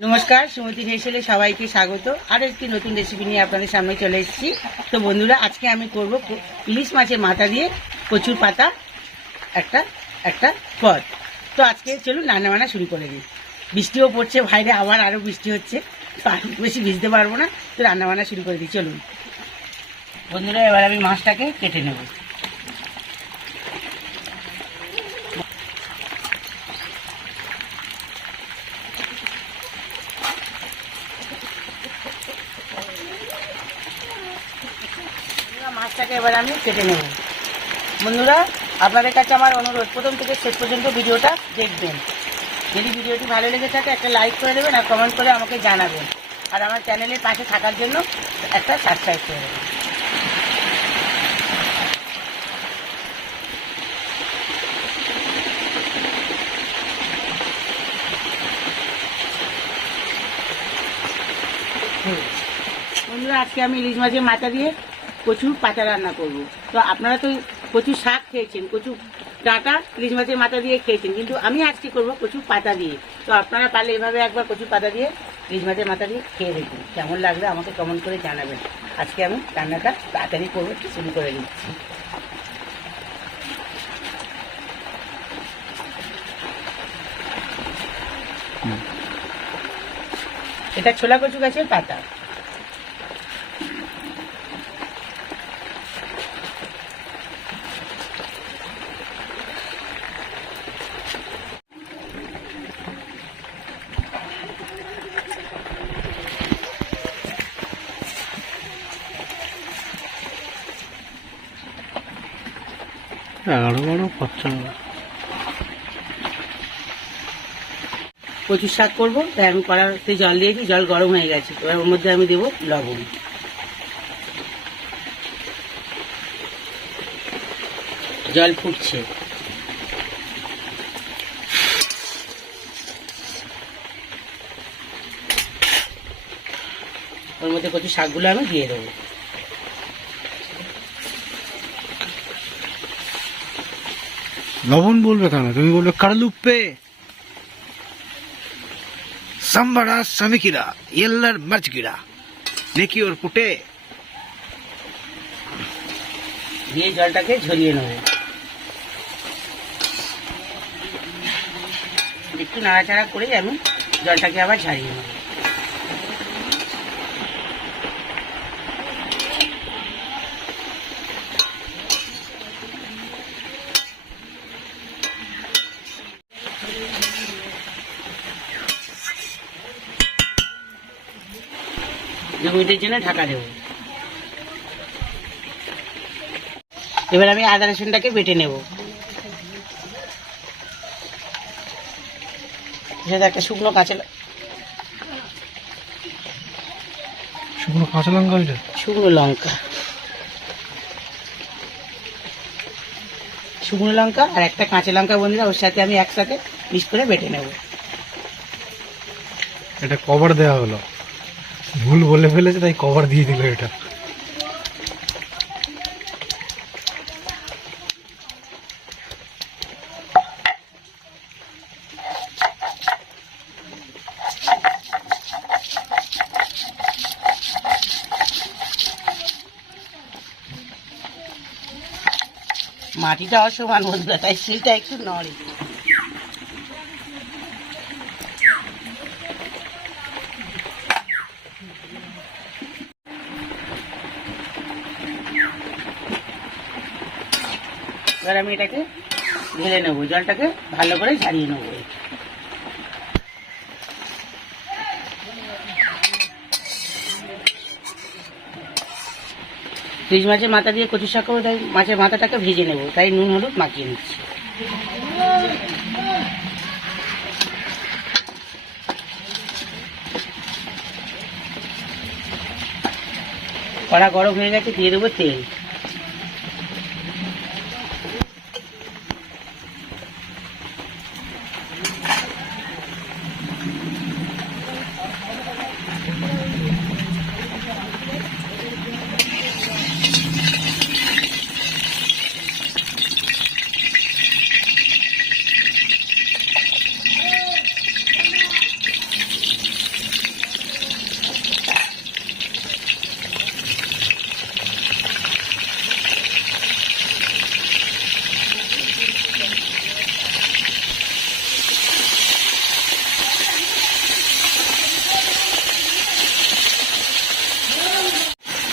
নমস্কার, সুমতি হেসেলে সবাইকে স্বাগত। আর একটি নতুন রেসিপি নিয়ে আপনাদের সামনে চলে এসেছি। তো বন্ধুরা, আজকে আমি করব ইলিশ মাছের মাথা দিয়ে কচুর পাতা, একটা একটা পদ। তো আজকে চলুন রান্না বান্না শুরু করে দিই। বৃষ্টিও পড়ছে, বাইরে আবার আরও বৃষ্টি হচ্ছে। তো আর বেশি ভিজতে পারব না। তো রান্না বান্না শুরু করে দিই, চলুন। বন্ধুরা, এবার আমি মাছটাকে কেটে নেব। মাছটাকে এবার আমি কেটে নেব। বন্ধুরা, আপনাদের কাছে আমার অনুরোধ, প্রথম থেকে শেষ পর্যন্ত ভিডিওটা দেখবেন। যদি ভিডিওটি ভালো লেগে থাকে, একটা লাইক করে দেবেন আর কমেন্ট করে আমাকে জানাবেন। আর আমার চ্যানেলের পাশে থাকার জন্য একটা সাবস্ক্রাইব করে দেবেন। বন্ধুরা, আজকে আমি ইলিশ মাছের মাথা দিয়ে কচুর পাতা রান্না করব। তো আপনারা তো কচুর শাক খেয়েছেন কচু ডাঁটা, ইলিশ মাছের মাথা দিয়ে খেয়েছেন, কিন্তু আমি আজকে করব কচুর পাতা দিয়ে। তো আপনারা পারলে এভাবে একবার কচুর পাতা দিয়ে, ইলিশ মাছের মাথা দিয়ে খেয়ে দেখুন, কেমন লাগবে আমাকে কমেন্ট করে জানাবেন। আজকে আমি রান্নাটা তাড়াতাড়ি করব শুরু করে দিচ্ছি। এটা ছোলা কচু গাছের পাতা। এগারো কচুর শাক করব, তাই আমি কড়াতে জল দিয়েছি, জল গরম হয়ে গেছে। এবার ওর মধ্যে আমি দেবো লবণ। জল ফুটছে। ওর মধ্যে কচু শাকগুলো আমি দিয়ে দেবো। লবণ বলবে কেন তুমি বলবে কারলুপ্পে সাম্বারা সামিকিরা এল্লার মাছকিরা নেকি ওর পুটে দিয়ে জলটাকে ঝরিয়ে নেব একটু নাড়াচাড়া করে আমি জলটাকে আবার ঝারিয়ে নেব মিনিটের জন্য ঢাকা দেবো। এবার আমি আদা রসুনটাকে বেটে নেব। একটা শুকনো কাঁচা শুকনো কাঁচা লঙ্কা ওইটা? শুকনো লঙ্কা। শুকনো লঙ্কা আর একটা কাঁচা লঙ্কা বন্ধুরা ওর সাথে আমি একসাথে মিক্স করে বেটে নেব। এটা কভার দেওয়া হলো। ভুল বলে ফেলেছে, তাই কভার দিয়ে দিল এটা। মাটিটা অসমান বন্ধুরা, তাই সিলটা একটু নড়ে। এবার আমি এটাকে ঢেলে নেব, জলটাকে ভালো করে ঝারিয়ে নেব। ফ্রিজ মাছের মাথা দিয়ে কচু শাক করব তাই মাছের মাথাটাকে ভেজে নেব, তাই নুন, হলুদ মাখিয়ে নিচ্ছি। কড়া গরম হয়ে গেছে, দিয়ে দেবো তেল।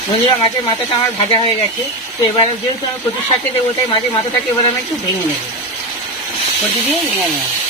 বন্ধুরা, মাছের মাথাটা আমার ভাজা হয়ে গেছে। তো এবার যেহেতু আমি কচুর সাথে দেবো তাই মাছের মাথাটাকে এবার আমি একটু ভেঙে নেব। প্রতিদিন ভেঙে নেব।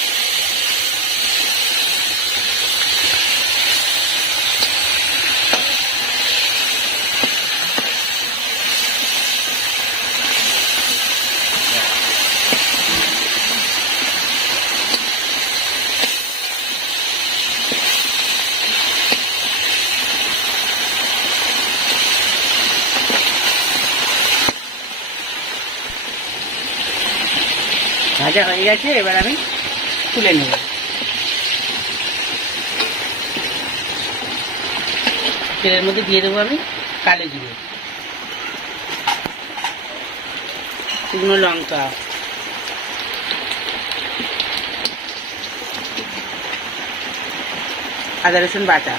ভাজা হয়ে গেছে, এবার আমি তুলে নেব। তেলের মধ্যে দিয়ে দেবো আমি কালো জিরে। শুকনো লঙ্কা। আদা রসুন বাটা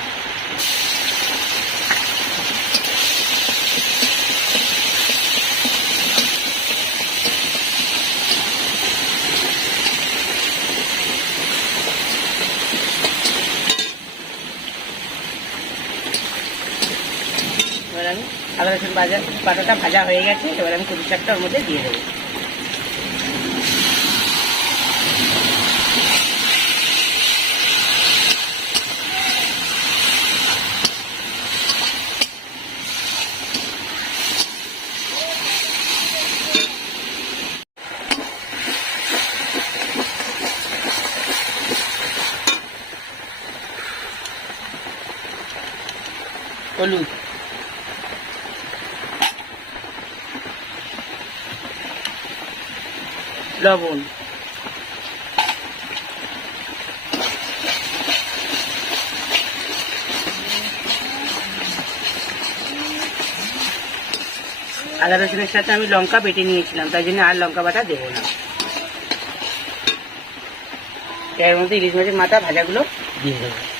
এবার আমি আদা রসুন ভাজা ভাজা হয়ে গেছে, এবার আমি কচু শাকটা ওর মধ্যে দিয়ে দেবো। হলুদ। লবণ আদা, রসুনের সাথে আমি লঙ্কা বেটে নিয়েছিলাম তাই জন্য আর লঙ্কা বাটা দেবো না। এর মধ্যে ইলিশ মাছের মাথা ভাজাগুলো দিয়ে দেবো।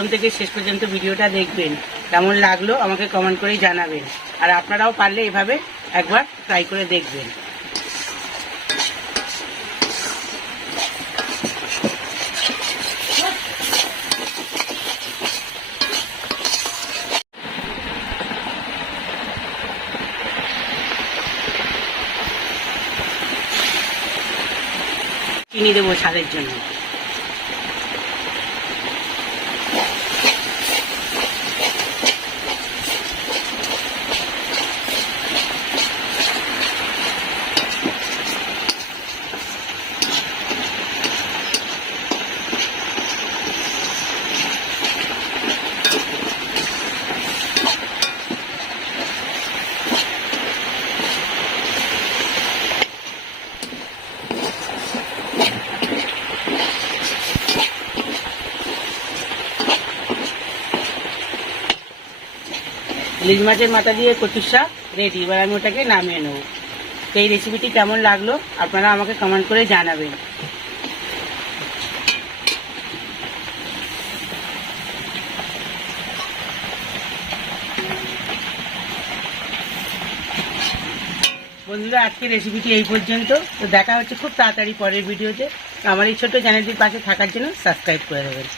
প্রথম থেকে শেষ পর্যন্ত ভিডিওটা দেখবেন। কেমন লাগল আমাকে কমেন্ট করেই জানাবেন। আর আপনারাও পারলে এভাবে একবার ট্রাই করে দেখবেন। চিনি দেবো স্বাদের জন্য। ইলিশ মাছের মাথা দিয়ে কচুর শাক, রেডি। এবার আমি ওটাকে নামিয়ে নেব। এই রেসিপিটি কেমন লাগল? আপনারা আমাকে কমেন্ট করে জানাবেন। বন্ধুরা আজকে রেসিপিটি এই পর্যন্ত। তো দেখা হচ্ছে খুব তাড়াতাড়ি পরের ভিডিওতে। আমার এই ছোট্ট চ্যানেলটির পাশে থাকার জন্য সাবস্ক্রাইব করে দেবেন।